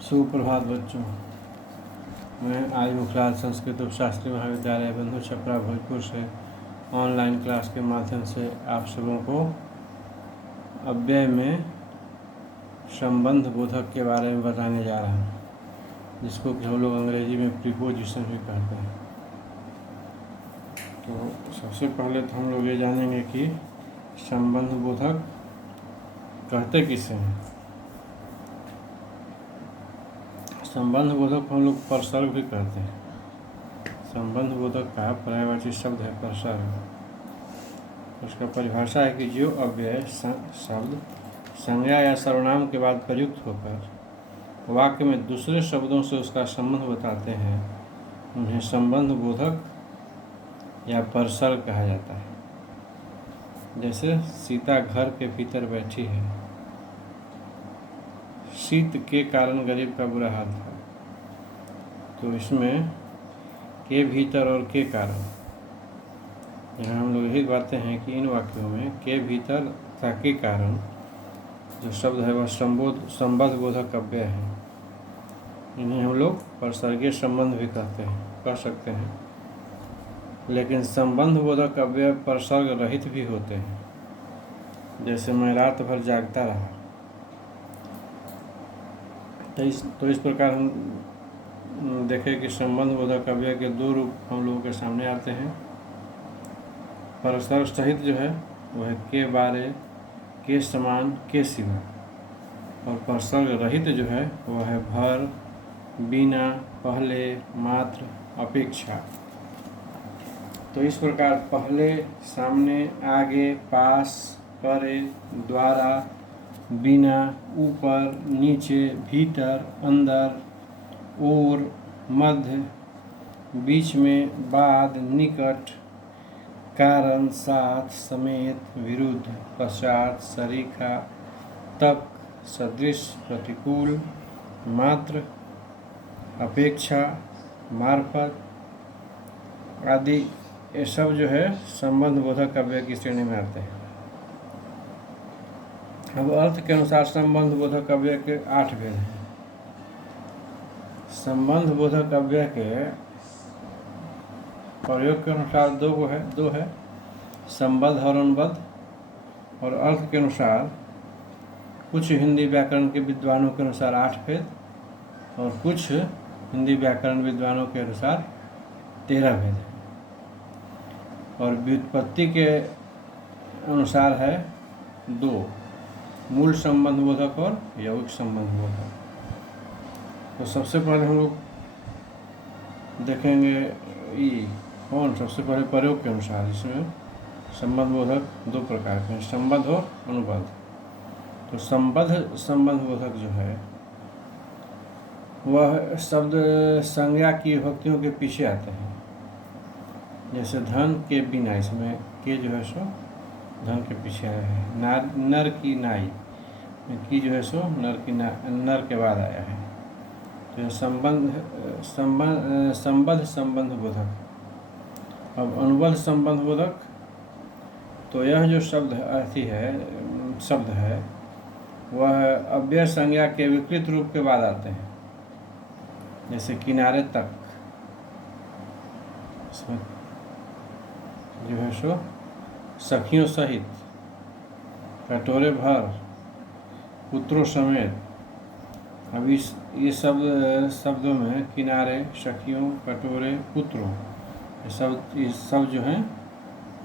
सुप्रभात बच्चों। मैं आज मुखलाल संस्कृत उपशास्त्री महाविद्यालय बंधु छपरा भोजपुर से ऑनलाइन क्लास के माध्यम से आप सबों को अव्यय में संबंध बोधक के बारे में बताने जा रहा हूँ, जिसको कि हम लोग अंग्रेजी में प्रीपोजिशन भी कहते हैं। तो सबसे पहले तो हम लोग ये जानेंगे कि संबंध बोधक कहते किसे हैं। संबंध बोधक को हम लोग परसर्ग भी कहते हैं। संबंध बोधक का पर्यायवाची शब्द है परसर्ग। उसका परिभाषा है कि जो अव्यय शब्द संज्ञा या सर्वनाम के बाद प्रयुक्त होकर वाक्य में दूसरे शब्दों से उसका संबंध बताते हैं, उन्हें संबंध बोधक या परसर्ग कहा जाता है। जैसे सीता घर के भीतर बैठी है, शीत के कारण गरीब का बुरा हाल था। तो इसमें के भीतर और के कारण, यहाँ हम लोग यही बातें हैं कि इन वाक्यों में के भीतर तथा के कारण जो शब्द है वह संबंध बोधक अव्यय है। इन्हें हम लोग परसर्गीय संबंध भी कह सकते हैं। लेकिन संबंध बोधक अव्यय परसर्ग रहित भी होते हैं। जैसे मैं रात भर जागता रहा। तो इस प्रकार हम देखें कि संबंध बोधक अव्यय के दो रूप हम लोगों के सामने आते हैं। परसर्ग सहित जो है वह है के बारे, के समान, के सिवा, और परसर्ग रहित जो है वह है भर, बिना, पहले, मात्र, अपेक्षा। तो इस प्रकार पहले, सामने, आगे, पास, परे, द्वारा, बिना, ऊपर, नीचे, भीतर, अंदर, और, मध्य, बीच में, बाद, निकट, कारण, साथ, समेत, विरुद्ध, पश्चात, सरीखा, तक, सदृश, प्रतिकूल, मात्र, अपेक्षा, मार्फत आदि, ये सब जो है संबंध बोधक अव्यय की श्रेणी में आते हैं। अब अर्थ के अनुसार संबंध बोधक अव्यय के 8 भेद हैं। संबंध बोधक अव्यय के प्रयोग के अनुसार दो है संबद्ध और अनुबद्ध। और अर्थ के अनुसार कुछ हिंदी व्याकरण के विद्वानों के अनुसार 8 भेद और कुछ हिंदी व्याकरण विद्वानों के अनुसार 13 भेद है। और व्युत्पत्ति के अनुसार है 2, मूल संबंध बोधक और यौगिक संबंध बोधक। तो सबसे पहले हम लोग देखेंगे सबसे पहले प्रयोग के अनुसार। इसमें संबंध बोधक 2 प्रकार के हैं, संबद्ध और अनुबद्ध। तो संबद्ध संबंध बोधक जो है वह शब्द संज्ञा की विभक्तियों के पीछे आते हैं। जैसे धन के बिना, इसमें के जो है सो धन के पीछे आया है। नर की नाई की जो है सो नर के बाद आया है। तो संबद्ध संबंध बोधक। अब अनुबद्ध संबंध बोधक, तो यह जो शब्द है वह अव्यय संज्ञा के विकृत रूप के बाद आते हैं। जैसे किनारे तक, जो है सो सखियों सहित, कटोरे भर, पुत्रों समेत। अब ये शब्दों में किनारे, सखियों, कटोरे, पुत्रों, ये सब जो हैं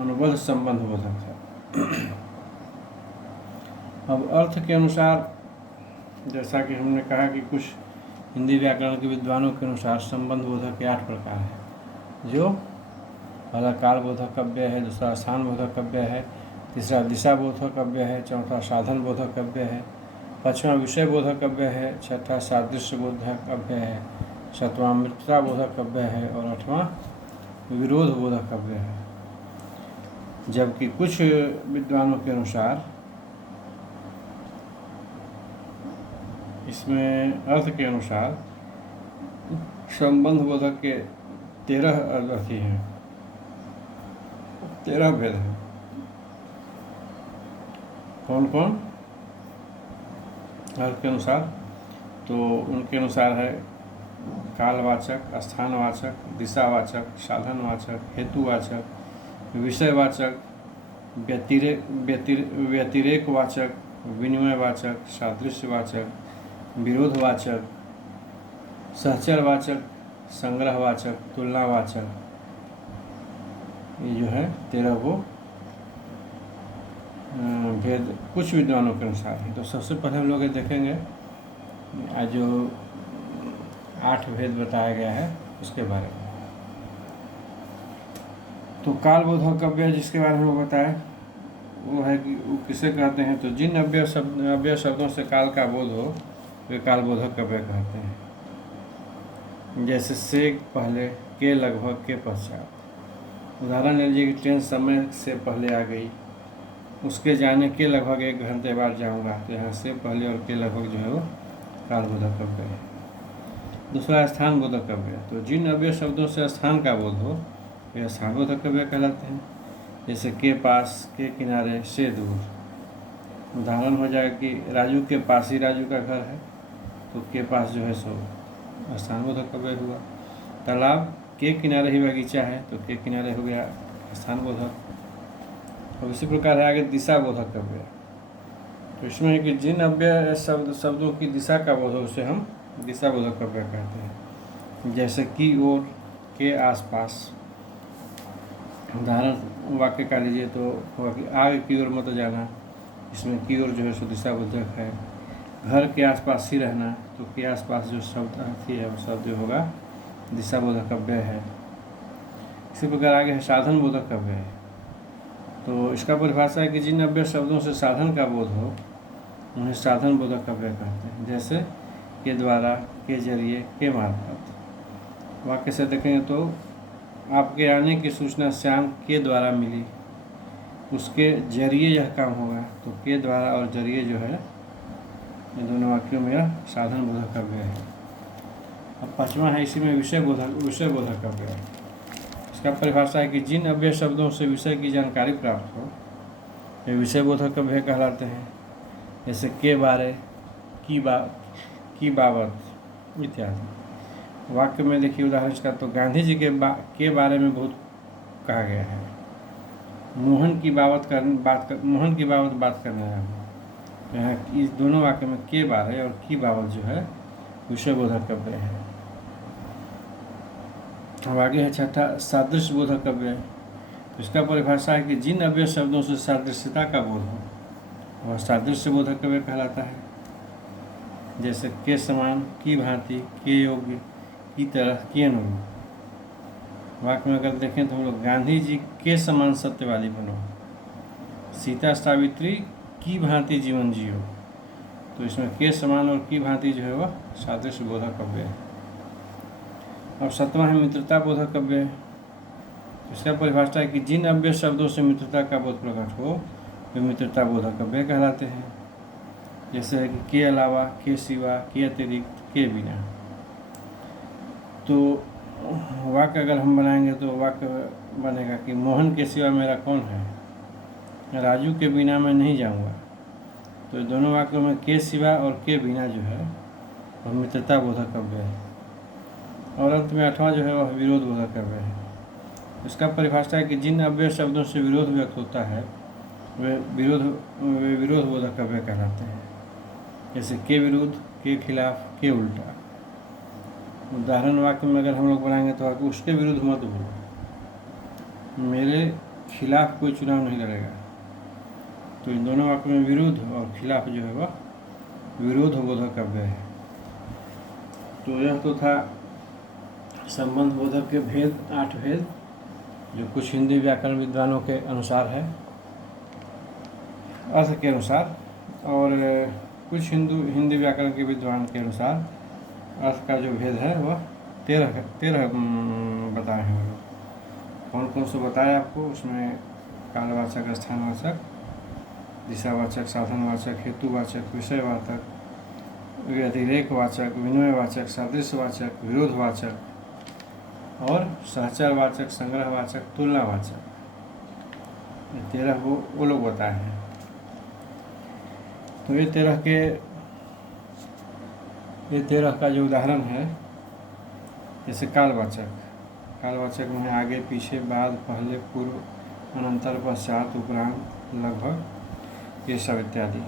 अनुबद्ध संबंध बोधक है। अब अर्थ के अनुसार, जैसा कि हमने कहा कि कुछ हिंदी व्याकरण के विद्वानों के अनुसार संबंध बोधक के 8 प्रकार हैं। जो पहला काल बोधक अव्यय है, दूसरा स्थान बोधक अव्यय है, तीसरा दिशा बोधक अव्यय है, चौथा साधन बोधक अव्यय है, पाँचवां विषय बोधक अव्यय है, छठा सादृश्य बोधक अव्यय है, सातवां मृतता बोधक अव्यय है और 8वां विरोध बोधक अव्यय है। जबकि कुछ विद्वानों के अनुसार इसमें अर्थ के अनुसार संबंध बोधक के 13 अर्थी हैं, 13 भेद हैं। कौन कौन? अर्थ के अनुसार तो उनके अनुसार है कालवाचक, स्थानवाचक, दिशावाचक, साधनवाचक, हेतुवाचक, विषयवाचक, व्यतिरेकवाचक, विनिमयवाचक, सादृश्यवाचक, विरोधवाचक, सहचरवाचक, संग्रहवाचक, तुलनावाचक। ये जो है 13 वो भेद कुछ विद्वानों के अनुसार है। तो सबसे पहले हम लोग ये देखेंगे आज जो 8 भेद बताया गया है उसके बारे में। तो कालबोधक अव्यय जिसके बारे में बताया वो है कि वो किसे कहते हैं, तो जिन अव्यय शब्दों से काल का बोध हो वे कालबोधक अव्यय कहते हैं। जैसे से पहले, के लगभग, के पश्चात। उदाहरण ले लीजिए कि ट्रेन समय से पहले आ गई, उसके जाने के लगभग 1 घंटे बाद जाऊंगा। तो यहाँ से पहले और के लगभग जो है वो कालबोधक अव्यय है। दूसरा स्थान बोधक अव्यय, तो जिन अव्यय शब्दों से स्थान का बोध हो वे स्थान बोधक अव्यय कहलाते हैं। जैसे के पास, के किनारे, से दूर। उदाहरण हो जाए कि राजू के पास ही राजू का घर है, तो के पास जो है सो स्थान बोधक अव्यय हुआ। तालाब के किनारे ही बगीचा है, तो के किनारे हो गया स्थान बोधक। और इसी प्रकार है आगे दिशा बोधक अव्यय। तो इसमें है कि जिन अव्यय शब्दों की दिशा का बोध हो उसे हम दिशा बोधक अव्यय कहते हैं। जैसे की ओर, के आसपास। उदाहरण वाक्य का लीजिए तो होगा कि आगे की ओर मत जाना, इसमें की ओर जो है सो दिशा बोधक है। घर के आसपास ही रहना, तो के आसपास जो शब्द आती है वो शब्द जो होगा दिशा बोधक अव्यय है। इसी प्रकार आगे है साधन बोधक अव्यय। तो इसका परिभाषा है कि जिन अव्यय शब्दों से साधन का बोध हो उन्हें साधन बोधक अव्यय कहते हैं। जैसे के द्वारा, के जरिए, के मार्फत। वाक्य से देखेंगे तो आपके आने की सूचना श्याम के द्वारा मिली, उसके जरिए यह काम होगा। तो के द्वारा और जरिए जो है ये दोनों वाक्यों में यह साधन बोधक अव्यय है। अब 5वां है इसी में विषय बोधक अव्यय। इसका परिभाषा है कि जिन अव्यय शब्दों से विषय की जानकारी प्राप्त हो वे विषय बोधक अव्यय कहलाते हैं। जैसे के बारे, की बाबत इत्यादि। वाक्य में देखिए उदाहरण इसका, तो गांधी जी के बारे में बहुत कहा गया है। मोहन की बाबत बात करने आया। यहाँ इस दोनों वाक्य में के बारे और की बाबत जो है विषय बोधक अव्यय है। अब आगे है 6ठा सादृश्य बोधक अव्यय। इसका परिभाषा है कि जिन अव्यय शब्दों से सादृश्यता का बोध हो वह सादृश्य बोधक अव्यय कहलाता है। जैसे के समान, की भांति, के योग्य, की तरह, के अनुरूप। वाक्य में अगर देखें तो हम लोग गांधी जी के समान सत्यवादी बनो, सीता सावित्री की भांति जीवन जियो। तो इसमें के समान और की भांति जो है वह सादृश्य बोधक अव्यय है। और 7वां है मित्रता बोधक अव्यय। इसका परिभाषा है कि जिन अव्यय शब्दों से मित्रता का बोध प्रकट हो वे मित्रता बोधक अव्यय कहलाते हैं। जैसे है कि के अलावा, के सिवा, के अतिरिक्त, के बिना। तो वाक्य अगर हम बनाएंगे तो वाक्य बनेगा कि मोहन के सिवा मेरा कौन है, राजू के बिना मैं नहीं जाऊंगा। तो दोनों वाक्यों में के सिवा और के बिना जो है वह मित्रता बोधक अव्यय है। और अंत में 8वां जो है वह विरोध बोधक अव्यय है। इसका परिभाषा है कि जिन अव्यय शब्दों से विरोध व्यक्त होता है वे विरोध बोधक अव्यय कहलाते हैं। जैसे के विरुद्ध, के खिलाफ, के उल्टा। उदाहरण वाक्य में अगर हम लोग बनाएंगे तो उसके विरुद्ध मत बोलो, मेरे खिलाफ कोई चुनाव नहीं लड़ेगा। तो इन दोनों वाक्यों में विरुद्ध और खिलाफ जो है वह विरोध बोधक अव्यय है। तो यह तो था संबंध बोधक के भेद, 8 भेद, जो कुछ हिंदी व्याकरण विद्वानों के अनुसार है, अर्थ के अनुसार, और कुछ हिंदी व्याकरण के विद्वान के अनुसार अर्थ का जो भेद है वह 13 बताए हैं। कौन कौन से बताए आपको, उसमें कालवाचक, स्थानवाचक, दिशावाचक, साधनवाचक, हेतुवाचक, विषयवाचक, व्यतिरेकवाचक, विनिमयवाचक, सादृश्यवाचक, विरोधवाचक और सहचरवाचक, संग्रहवाचक, तुलनावाचक। 13 वो लोग बताए हैं। तो ये 13 के ये 13 का जो उदाहरण है, जैसे कालवाचक, कालवाचक में आगे पीछे बाद पहले पूर्व अनंतर पश्चात उपरांत लगभग ये सब इत्यादि।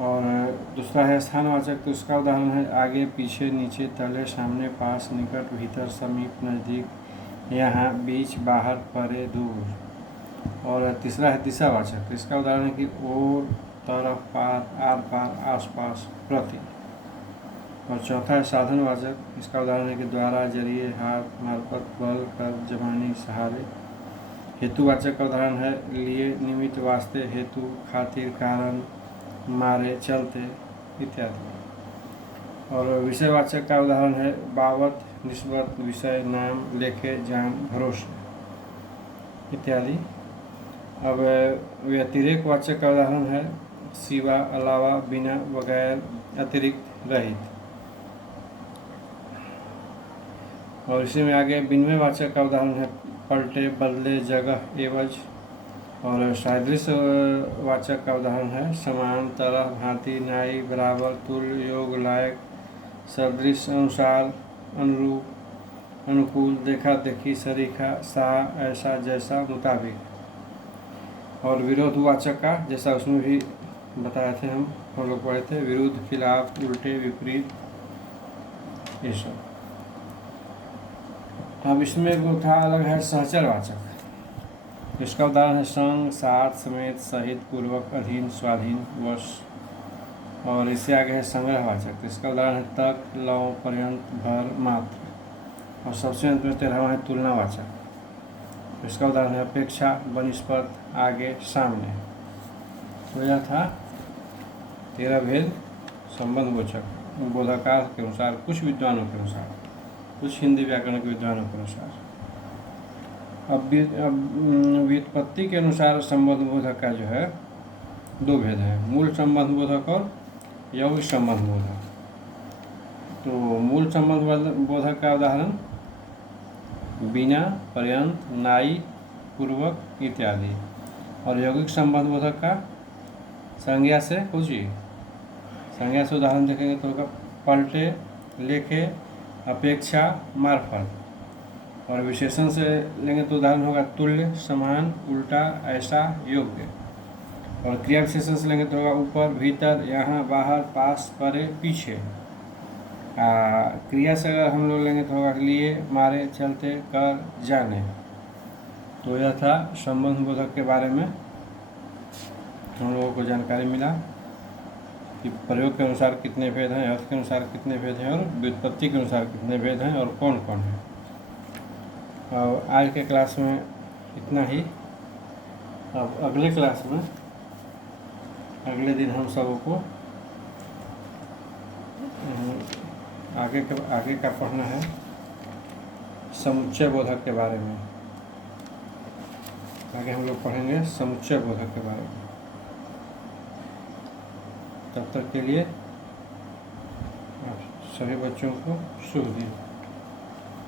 और दूसरा है स्थानवाचक, तो उसका उदाहरण है आगे पीछे नीचे तले सामने पास निकट भीतर समीप नज़दीक यहाँ बीच बाहर परे दूर। और तीसरा है दिशावाचक, तो इसका उदाहरण है कि ओर तरफ पार आर पार आस पास प्रति। और चौथा है साधनवाचक, इसका उदाहरण है कि द्वारा जरिए हाथ मार्फत बल कर जमानी सहारे। हेतुवाचक का उदाहरण है लिए निमित्त वास्ते हेतु खातिर कारण मारे चलते इत्यादि। और विषयवाचक का उदाहरण है बाबत निस्बत विषय नाम लेखे जान भरोसे इत्यादि। अब व्यतिरेक वाचक का उदाहरण है सिवा अलावा बिना बगैर अतिरिक्त रहित। और इसी में आगे विनिमय वाचक का उदाहरण है पलटे बदले जगह एवज। और सादृश्य वाचक का उदाहरण है समान तरह भांति न्यायी बराबर तुल्य योग लायक सदृश अनुसार अनुरूप अनुकूल देखा देखी सरीखा सा ऐसा जैसा मुताबिक। और विरोधवाचक का, जैसा उसमें भी बताए थे हम लोग पढ़े थे, विरुद्ध खिलाफ उल्टे विपरीत ये सब। अब इसमें वो था अलग है सहचरवाचक, इसका उदाहरण है संग साथ समेत सहित पूर्वक अधीन स्वाधीन वश। और इससे आगे है संग्रहवाचक, इसका उदाहरण है तक लव पर्यंत भर मात्र। और सबसे अंत में 13वां है तुलनावाचक, इसका उदाहरण है अपेक्षा बनिस्पत आगे सामने। तो यह था 13 भेद संबंधवाचक बोधाकार के अनुसार, कुछ विद्वानों के अनुसार, कुछ हिंदी व्याकरण के विद्वानों के अनुसार। अब व्युत्पत्ति के अनुसार संबंध बोधक का जो है 2 भेद है, मूल संबंध बोधक और यौगिक संबंध बोधक। तो मूल संबंध बोधक का उदाहरण बिना पर्यंत नाई पूर्वक इत्यादि। और यौगिक संबंध बोधक का संज्ञा से पूछिए, संज्ञा से उदाहरण देखेंगे तो होगा पलटे लेखे अपेक्षा मार्फत। और विशेषण से लेंगे तो उदाहरण होगा तुल्य समान उल्टा ऐसा योग्य। और क्रिया विशेषण से लेंगे तो होगा ऊपर भीतर यहाँ बाहर पास परे पीछे। क्रिया से अगर हम लोग लेंगे तो होगा लिए मारे चलते कर जाने। तो यह था संबंध बोधक के बारे में हम लोगों को जानकारी मिला कि प्रयोग के अनुसार कितने भेद हैं, अर्थ के अनुसार कितने भेद हैं और व्युत्पत्ति के अनुसार कितने भेद हैं और कौन कौन है। और आज के क्लास में इतना ही। अब अगले क्लास में अगले दिन हम सबों को आगे का पढ़ना है समुच्चय बोधक के बारे में। आगे हम लोग पढ़ेंगे समुच्चय बोधक के बारे में। तब तक के लिए सभी बच्चों को शुभ दिन।